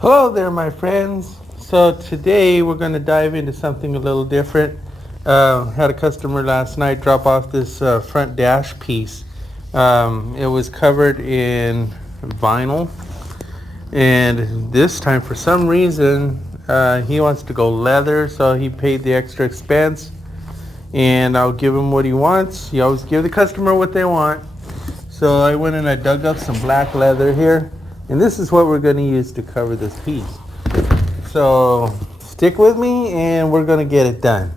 Hello there, my friends. So today we're going to dive into something a little different. Had a customer last night drop off this front dash piece. It was covered in vinyl, and this time for some reason he wants to go leather, so he paid the extra expense, and I'll give him what he wants. You always give the customer what they want. So I went and I dug up some black leather here, and this is what we're going to use to cover this piece. So stick with me and we're going to get it done.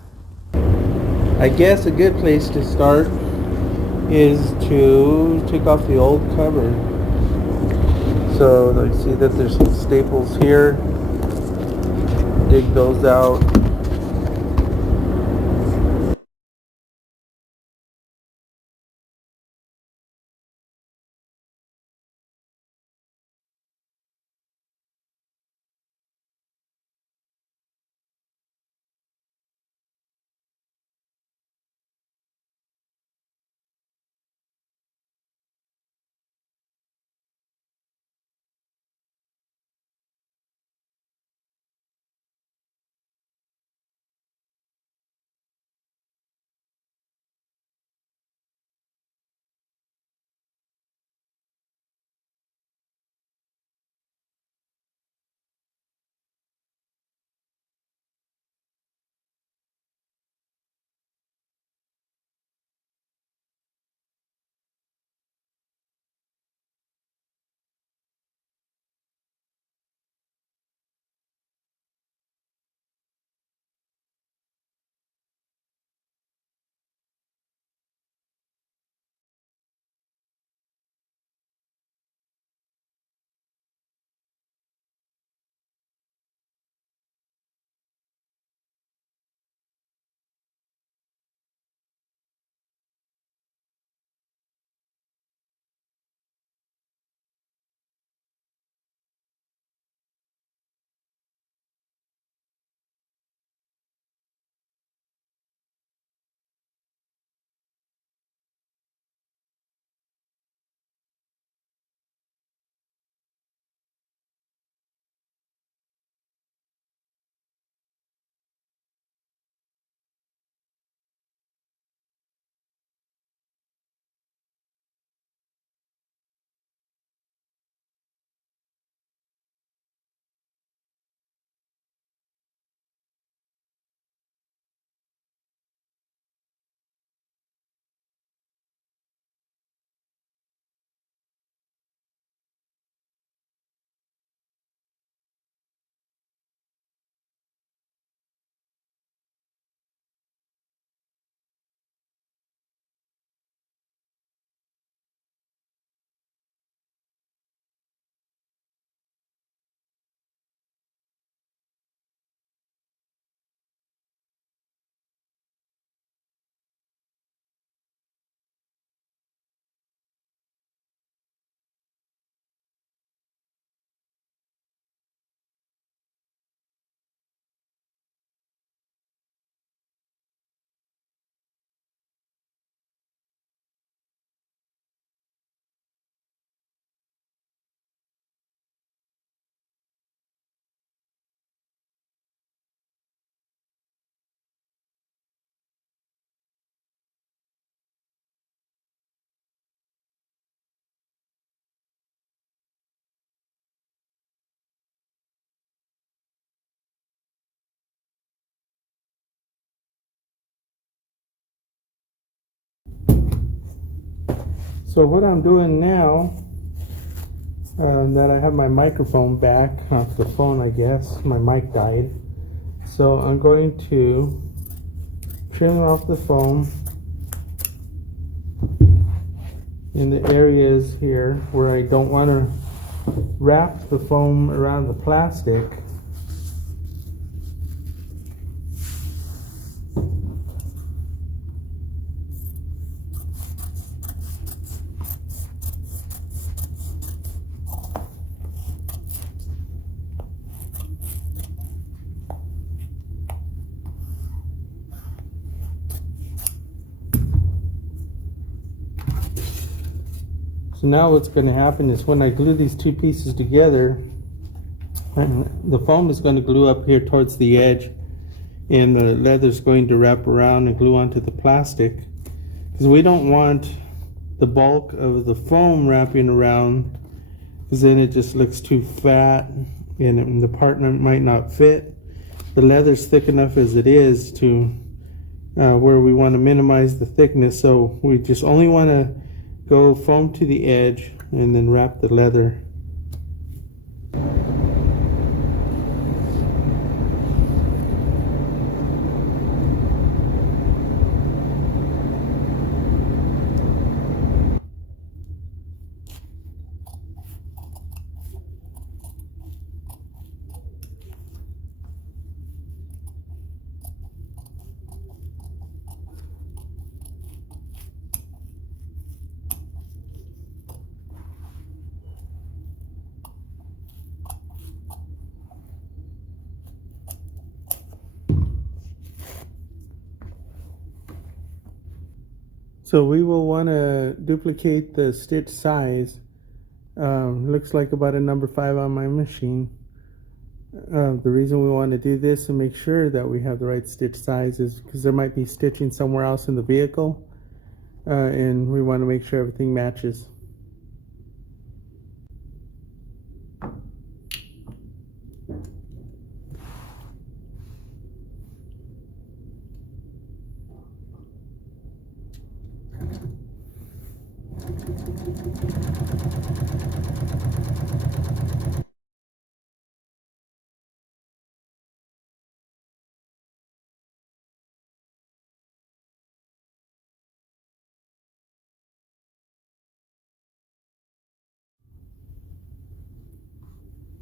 I guess a good place to start is to take off the old cover. So I see that there's some staples here. Dig those out. So what I'm doing now, that I have my microphone back off the phone, I guess my mic died. So I'm going to trim off the foam in the areas here where I don't want to wrap the foam around the plastic. So now what's going to happen is when I glue these two pieces together, And the foam is going to glue up here towards the edge, and the leather is going to wrap around and glue onto the plastic, because we don't want the bulk of the foam wrapping around, because then it just looks too fat and the part might not fit. The leather's thick enough as it is to where we want to minimize the thickness, so we just only want to go foam to the edge and then wrap the leather. So we will want to duplicate the stitch size. Looks like about a number 5 on my machine. The reason we want to do this and make sure that we have the right stitch size is because there might be stitching somewhere else in the vehicle, and we want to make sure everything matches.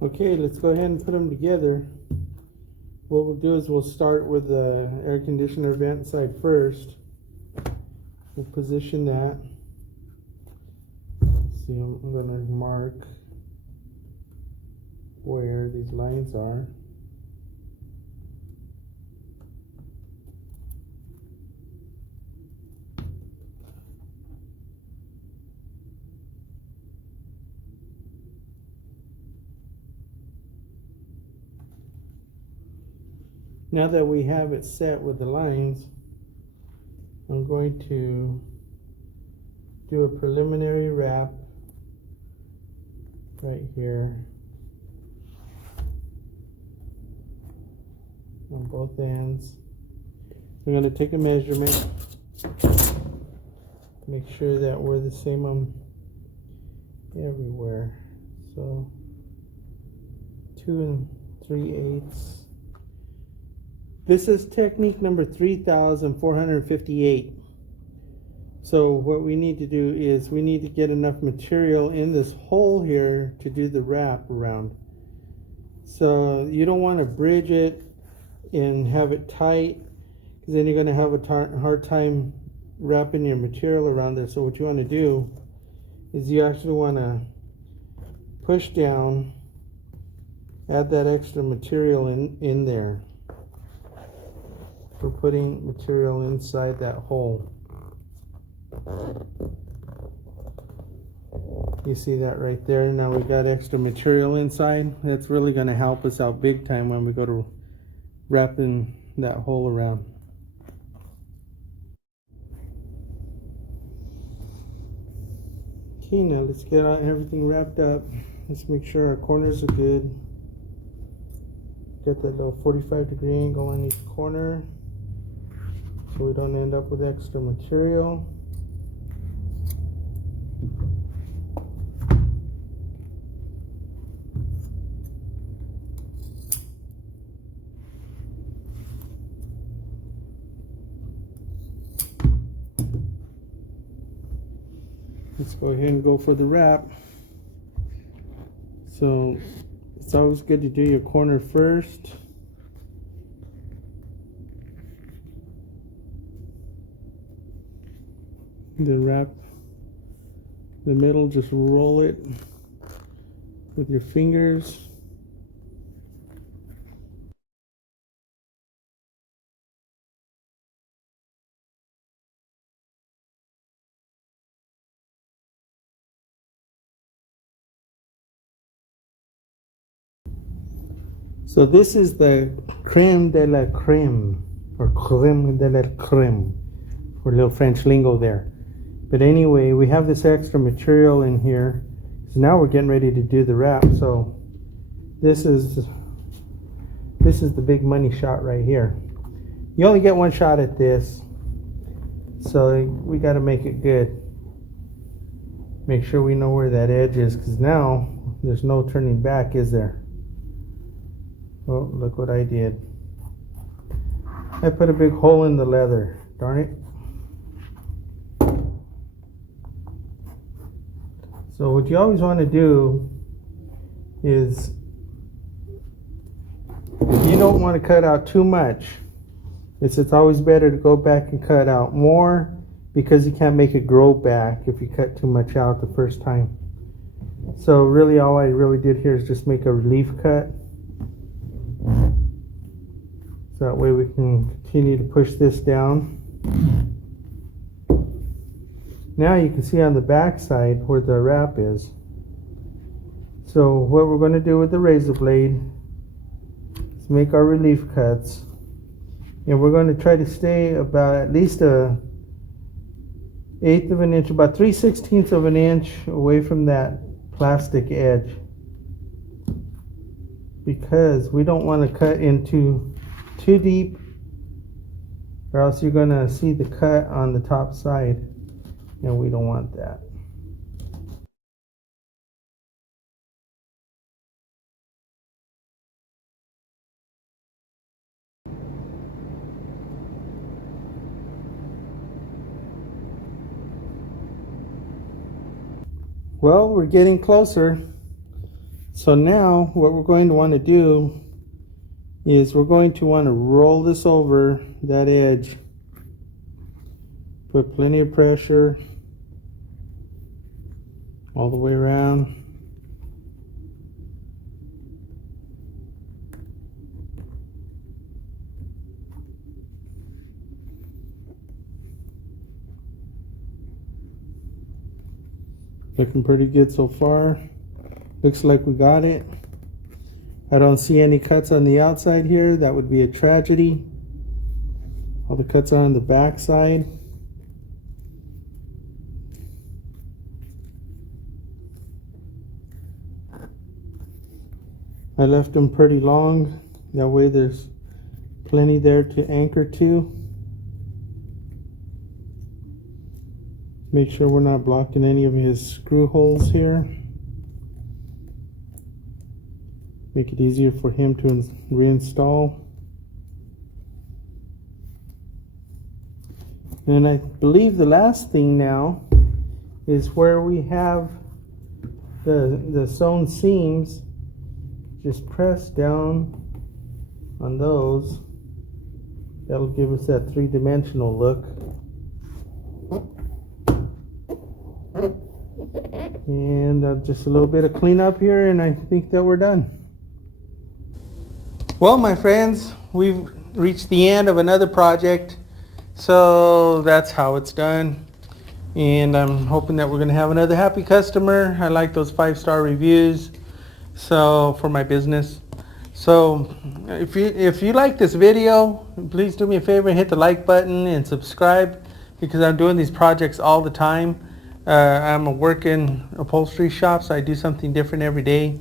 Okay, let's go ahead and put them together. What we'll do is we'll start with the air conditioner vent side first. We'll position that. See, I'm going to mark where these lines are. Now that we have it set with the lines, I'm going to do a preliminary wrap right here on both ends. We're going to take a measurement, make sure that we're the same on everywhere. So 2 3/8. This is technique number 3458. So what we need to do is we need to get enough material in this hole here to do the wrap around. So you don't want to bridge it and have it tight, because then you're going to have a hard time wrapping your material around there. So what you want to do is you actually want to push down, add that extra material in there. We're putting material inside that hole. You see that right there? Now we've got extra material inside. That's really going to help us out big time when we go to wrapping that hole around. Okay, now let's get everything wrapped up. Let's make sure our corners are good. Get that little 45-degree angle on each corner, so we don't end up with extra material. Let's go ahead and go for the wrap. So it's always good to do your corner first. Then wrap the middle, just roll it with your fingers. So this is the creme de la creme, or creme de la creme, for a little French lingo there. But anyway, we have this extra material in here. So now we're getting ready to do the wrap. So this is the big money shot right here. You only get one shot at this, so we got to make it good. Make sure we know where that edge is, because now there's no turning back, is there? Oh, look what I did. I put a big hole in the leather. Darn it. So what you always want to do is, if you don't want to cut out too much, it's always better to go back and cut out more, because you can't make it grow back if you cut too much out the first time. So really all I really did here is just make a relief cut. So that way we can continue to push this down. Now you can see on the back side where the wrap is. So what we're going to do with the razor blade is make our relief cuts. And we're going to try to stay about at least a 1/8 of an inch, about 3/16 of an inch away from that plastic edge, because we don't want to cut into too deep, or else you're going to see the cut on the top side, and we don't want that. Well, we're getting closer. So now what we're going to want to do is we're going to want to roll this over that edge. Put plenty of pressure all the way around. Looking pretty good so far. Looks like we got it. I don't see any cuts on the outside here. That would be a tragedy. All the cuts are on the back side. I left them pretty long. That way there's plenty there to anchor to. Make sure we're not blocking any of his screw holes here. Make it easier for him to reinstall. And I believe the last thing now is where we have the sewn seams. Just press down on those. That'll give us that three-dimensional look. And just a little bit of cleanup here, and I think that we're done. Well, my friends, we've reached the end of another project. So that's how it's done. And I'm hoping that we're going to have another happy customer. I like those 5-star reviews so for my business. So if you like this video, please do me a favor and hit the like button and subscribe, because I'm doing these projects all the time. I'm a working upholstery shop, so I do something different every day.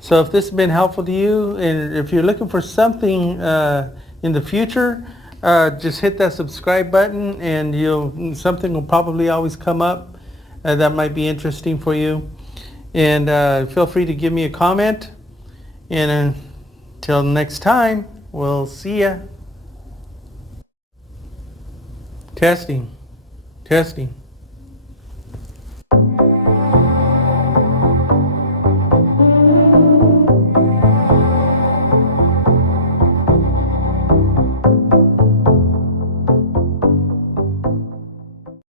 So if this has been helpful to you, and if you're looking for something in the future, just hit that subscribe button, and something will probably always come up that might be interesting for you. And feel free to give me a comment. And until next time, we'll see ya. Testing.